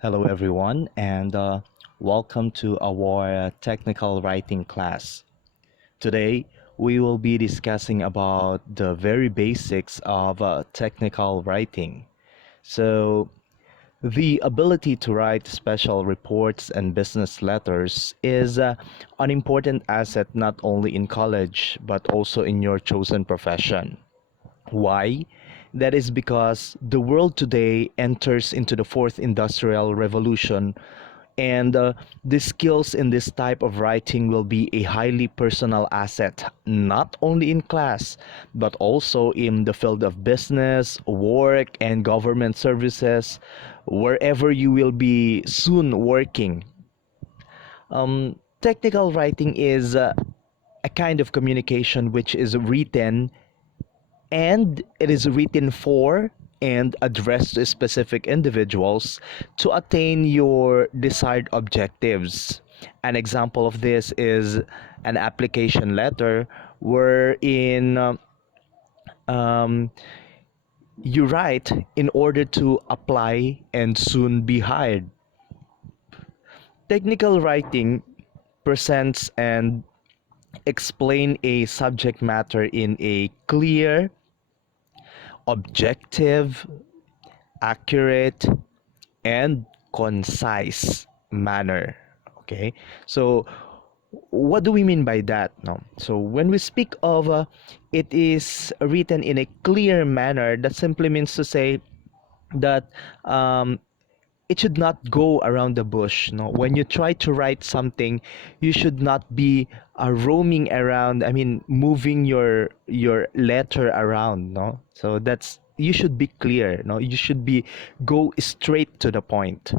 Hello, everyone, and welcome to our technical writing class. Today, we will be discussing about the very basics of technical writing. So, the ability to write special reports and business letters is an important asset not only in college but also in your chosen profession. Why? That is because the world today enters into the fourth industrial revolution, and the skills in this type of writing will be a highly personal asset, not only in class, but also in the field of business, work, and government services, wherever you will be soon working. Technical writing is a kind of communication which is written, and it is written for and addressed to specific individuals to attain your desired objectives. An example of this is an application letter wherein um, you write in order to apply and soon be hired. Technical writing presents and explain a subject matter in a clear, objective, accurate, and concise manner. Okay, so what do we mean by that? No, so when we speak of it is written in a clear manner, that simply means to say that it should not go around the bush. No, when you try to write something, you should not be roaming around, I mean moving your letter around. No, so that's, you should be clear. No, you should be go straight to the point.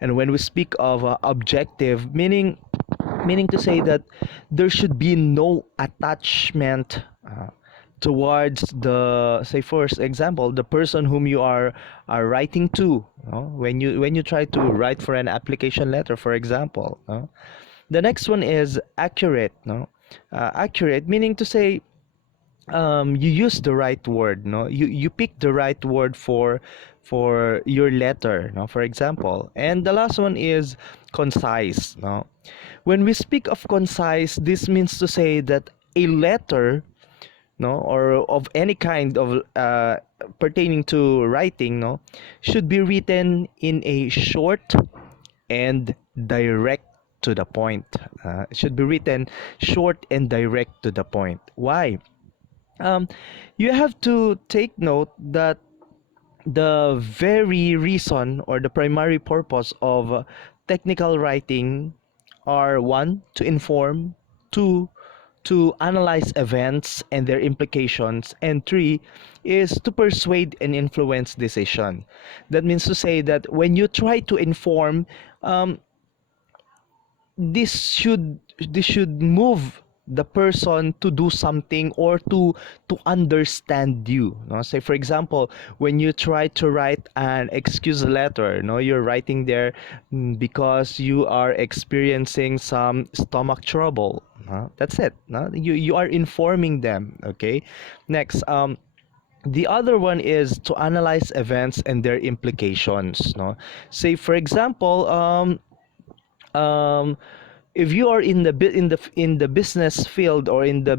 And when we speak of objective, meaning to say that there should be no attachment towards the, say for example, the person whom you are writing to. When you try to write for an application letter, for example. The next one is accurate. No, accurate meaning to say you use the right word. No, you pick the right word for your letter. No, for example. And the last one is concise. No, when we speak of concise, this means to say that a letter, no, or of any kind of pertaining to writing, no, should be written in a short and direct to the point. It should be written short and direct to the point. Why? um, you have to take note that the very reason or the primary purpose of technical writing are: one, to inform; two, to analyze events and their implications; and three, is to persuade and influence decision. That means to say that when you try to inform, um, this should move the person to do something or to understand you. No, say for example, when you try to write an excuse letter, no, you're writing there because you are experiencing some stomach trouble. No? That's it. No? You are informing them. Okay, next, the other one is to analyze events and their implications. No, say for example, um if you are in the in the business field, or in the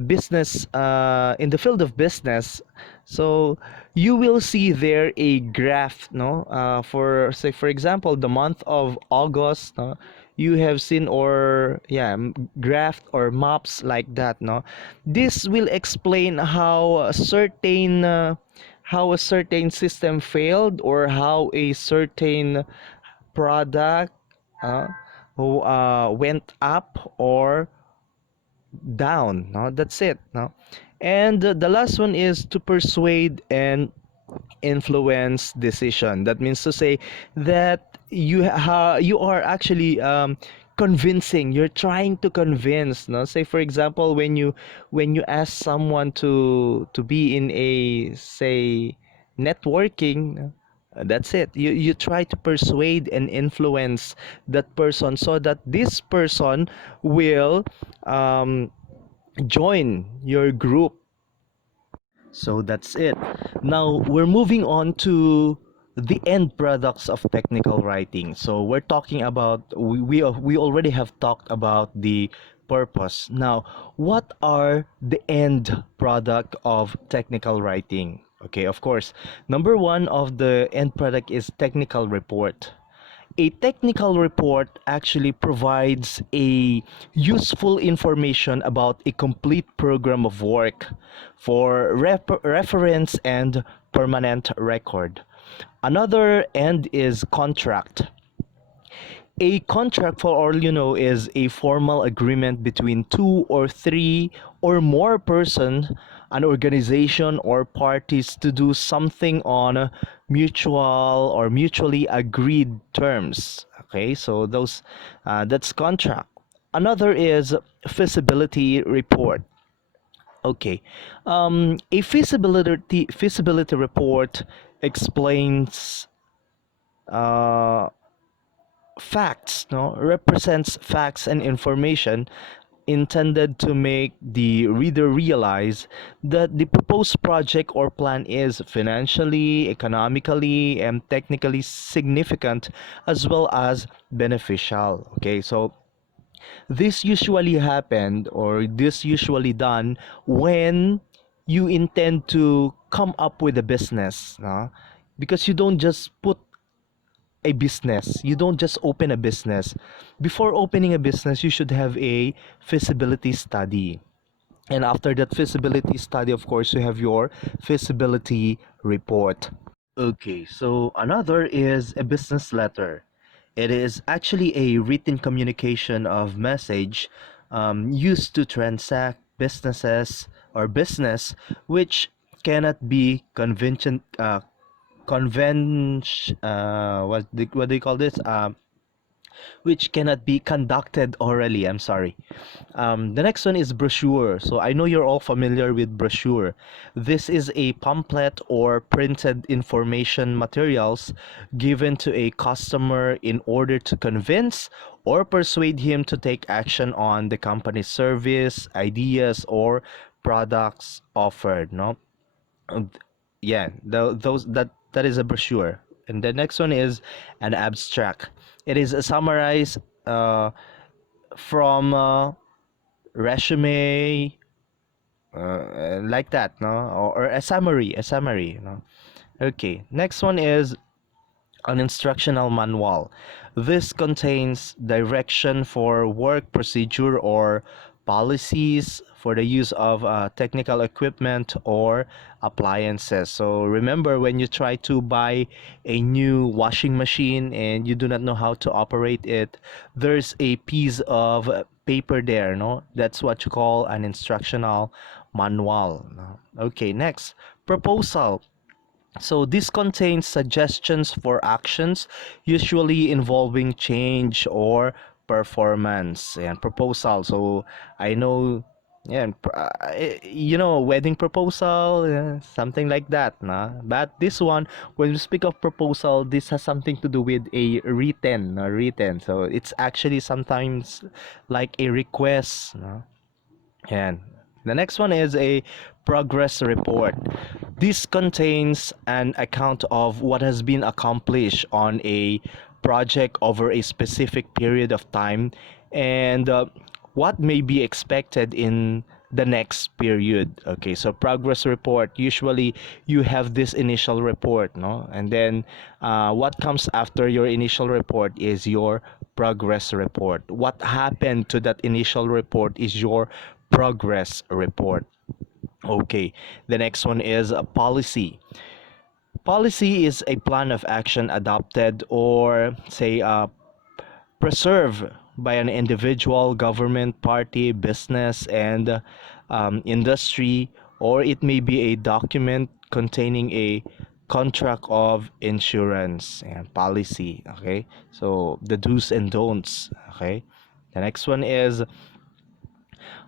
field of business, so you will see there a graph. No, for, say for example, the month of August. No, you have seen, or yeah, graph or maps like that. No, this will explain how a certain system failed, or how a certain product uh, who went up or down. No, that's it. No, and the last one is to persuade and influence decision. That means to say that you are actually convincing. You're trying to convince. No, say for example, when you ask someone to be in a, say, networking. That's it. You try to persuade and influence that person so that this person will um, join your group. So that's it. Now we're moving on to the end products of technical writing. So we're talking about we already have talked about the purpose. Now, what are the end product of technical writing? Okay, of course, number one of the end product is technical report. A technical report actually provides a useful information about a complete program of work for reference and permanent record. Another end is contract. A contract, for all you know, is a formal agreement between two or three or more persons, an organization, or parties to do something on mutual or mutually agreed terms. Okay, so those that's contract. Another is feasibility report. Okay, a feasibility report explains uh, facts, no, represents facts and information intended to make the reader realize that the proposed project or plan is financially, economically, and technically significant as well as beneficial. Okay, so this usually happened or this usually done when you intend to come up with a business, no? Because you don't just put a business. You don't just open a business. Before opening a business, you should have a feasibility study. And after that feasibility study, of course, you have your feasibility report. Okay, so another is a business letter. It is actually a written communication of message used to transact businesses or business which cannot be what do you call this? Which cannot be conducted orally. I'm sorry. The next one is brochure. So I know you're all familiar with brochure. This is a pamphlet or printed information materials given to a customer in order to convince or persuade him to take action on the company's service, ideas, or products offered. No, yeah, that is a brochure. And the next one is an abstract. It is a summarize from resume, like that, no, or a summary, no. Okay, next one is an instructional manual. This contains direction for work procedure or policies for the use of technical equipment or appliances. So remember, when you try to buy a new washing machine and you do not know how to operate it, there's a piece of paper there, no? That's what you call an instructional manual, no? Okay, next, proposal. So this contains suggestions for actions, usually involving change or performance and proposal. So I know, yeah, wedding proposal, yeah, something like that, nah? But this one, when we speak of proposal, this has something to do with a written. So it's actually sometimes like a request, no? And the next one is a progress report. This contains an account of what has been accomplished on a project over a specific period of time and what may be expected in the next period. Okay, so progress report, usually you have this initial report, no? And then what comes after your initial report is your progress report. What happened to that initial report is your progress report. Okay, the next one is a policy. Policy is a plan of action adopted or, say, preserved by an individual, government, party, business, and industry, or it may be a document containing a contract of insurance and policy. Okay, so the do's and don'ts. Okay, the next one is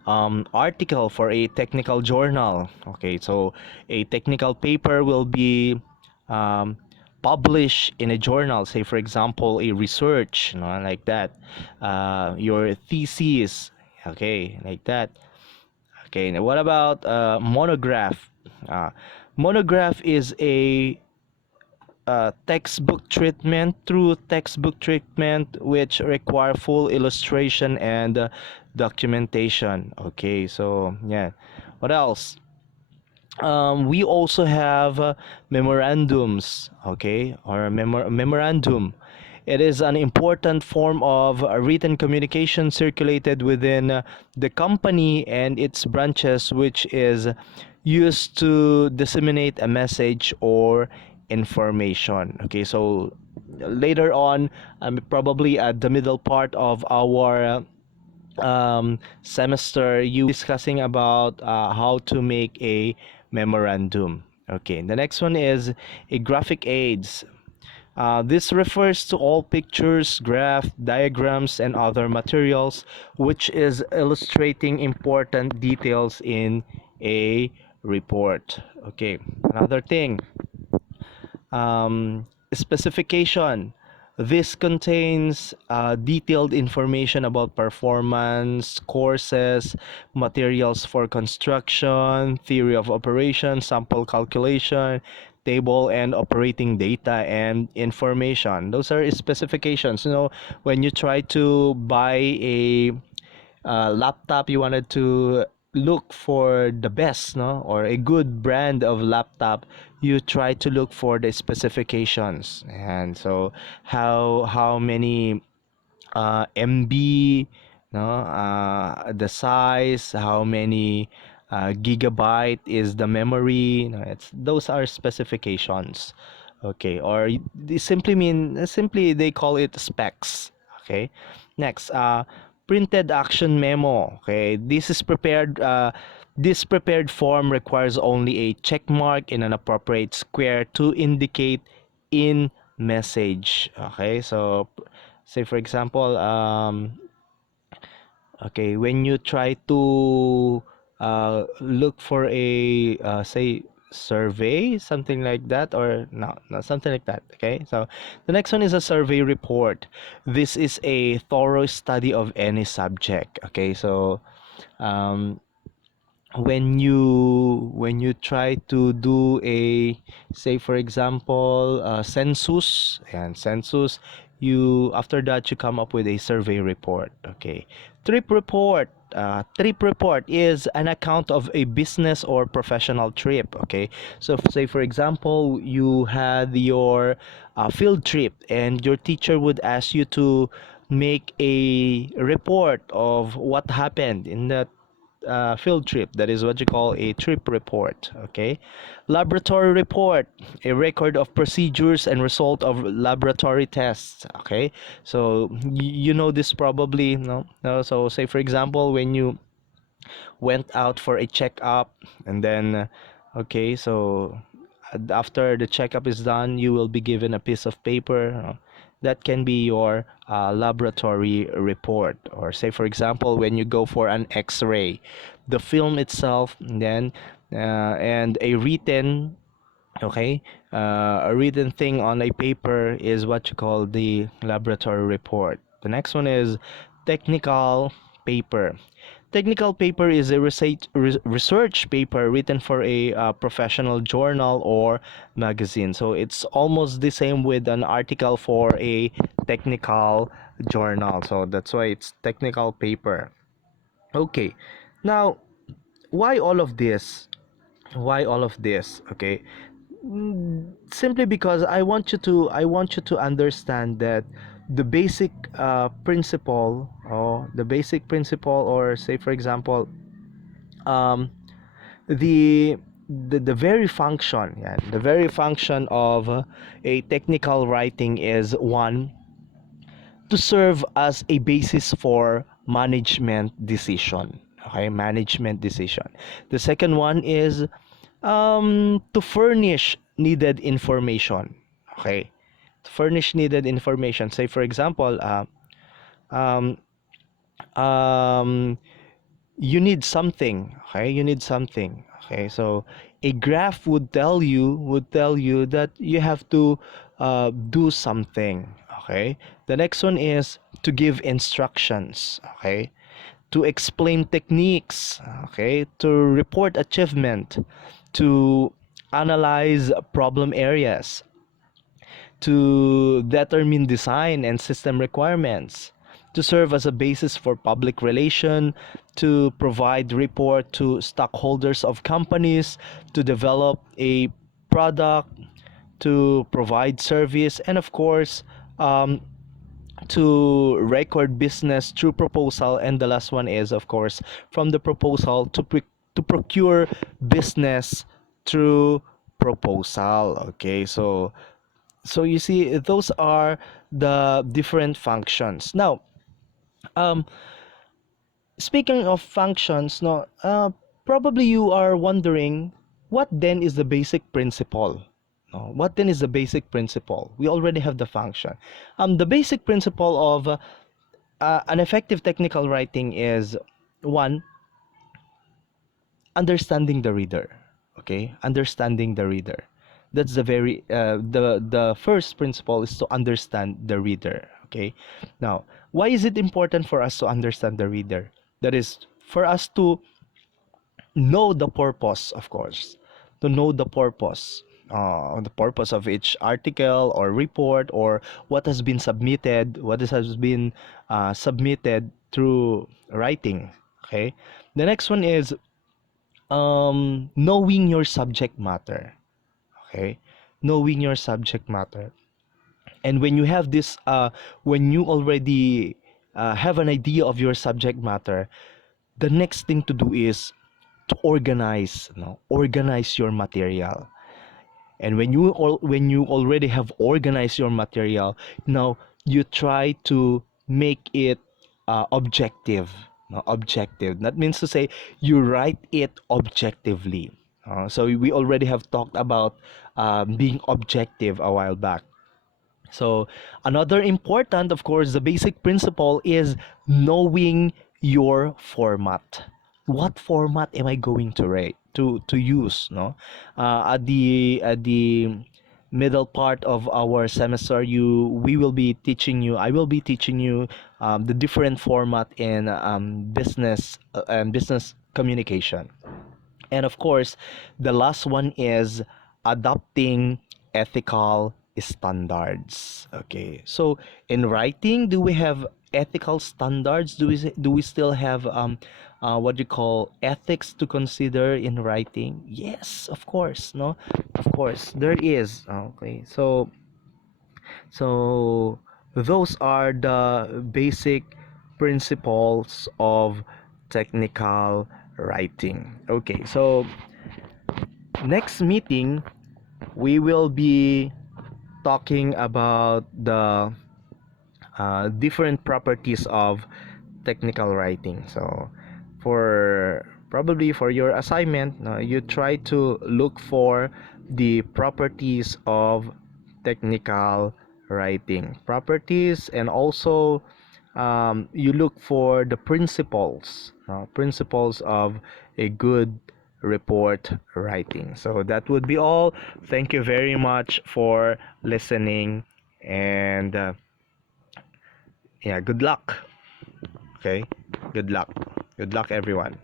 article for a technical journal. Okay, so a technical paper will be um, published in a journal, say for example a research, like that, your thesis, okay, like that. Okay, now what about monograph? uh, Monograph is a textbook treatment through textbook treatment, which require full illustration and documentation. Okay, so yeah. What else? We also have memorandums, okay, or memorandum. It is an important form of written communication circulated within the company and its branches, which is used to disseminate a message or information. Okay, so later on, probably at the middle part of our semester, you discussing about how to make a memorandum. Okay, the next one is a graphic aids. This refers to all pictures, graph, diagrams, and other materials which is illustrating important details in a report. Okay, another thing, specification. This contains detailed information about performance, courses, materials for construction, theory of operation, sample calculation, table and operating data and information. Those are specifications. You know, when you try to buy a laptop, you wanted to look for the best, no, or a good brand of laptop, you try to look for the specifications. And so how many MB, no, the size, how many gigabyte is the memory, no, it's those are specifications. Okay, or they simply mean, simply they call it specs. Okay, next, printed action memo. Okay, this prepared form requires only a check mark in an appropriate square to indicate in message. Okay, so say for example, okay, when you try to look for a say survey, something like that, or no, not something like that. Okay, so the next one is a survey report. This is a thorough study of any subject. Okay, so um, when you try to do a, say for example, census, and census, you after that you come up with a survey report. Okay, trip report. Trip report is an account of a business or professional trip. Okay, so say for example, you had your field trip and your teacher would ask you to make a report of what happened in that field trip. That is what you call a trip report. Okay, laboratory report, a record of procedures and result of laboratory tests. Okay, so you know this probably, no, no. So say for example, when you went out for a checkup, and then okay, so after the checkup is done, you will be given a piece of paper. That can be your laboratory report. Or say for example, when you go for an x-ray, the film itself, then and a written, okay, a written thing on a paper is what you call the laboratory report. The next one is technical paper. Technical paper is a research paper written for a professional journal or magazine. So it's almost the same with an article for a technical journal. So that's why it's technical paper. Okay, now why all of this? Why all of this? Okay, simply because I want you to understand that the basic principle, or the basic principle, or say for example, um, the the very function, yeah, the very function of a technical writing is, one, to serve as a basis for management decision. Okay, management decision. The second one is to furnish needed information. Okay, to furnish needed information. Say for example, um, um, you need something. Okay, you need something. Okay, so a graph would tell you that you have to do something. Okay, the next one is to give instructions. Okay, to explain techniques. Okay, to report achievement, to analyze problem areas, to determine design and system requirements, to serve as a basis for public relation, to provide report to stockholders of companies, to develop a product, to provide service, and of course, um, to record business through proposal. And the last one is, of course, from the proposal to procure business through proposal. Okay, so you see, those are the different functions. Now, um, speaking of functions, no, probably you are wondering, what then is the basic principle? No, what then is the basic principle? We already have the function. The basic principle of an effective technical writing is, one, understanding the reader. Okay, understanding the reader. That's the first principle is to understand the reader. Okay, now, why is it important for us to understand the reader? That is for us to know the purpose, of course, to know the purpose of each article or report, or what has been submitted, submitted through writing. Okay, the next one is knowing your subject matter. Okay, knowing your subject matter. And when you have this, when you already have an idea of your subject matter, the next thing to do is to organize, organize your material. And when you already have organized your material, now you try to make it objective. No, objective, that means to say you write it objectively. So we already have talked about being objective a while back. So another important, of course, the basic principle is knowing your format. What format am I going to write to use? No, at the middle part of our semester, I will be teaching you the different format in business and business communication. And of course, the last one is adopting ethical standards. Okay. So in writing, do we have ethical standards? Do we still have what you call ethics to consider in writing? Yes, of course, no? Of course, there is. Okay. So those are the basic principles of technical writing. Okay, so next meeting we will be talking about the different properties of technical writing. So for probably for your assignment, you try to look for the properties of technical writing properties, and also you look for the principles of a good report writing. So that would be all. Thank you very much for listening, and yeah, good luck. Okay, good luck everyone.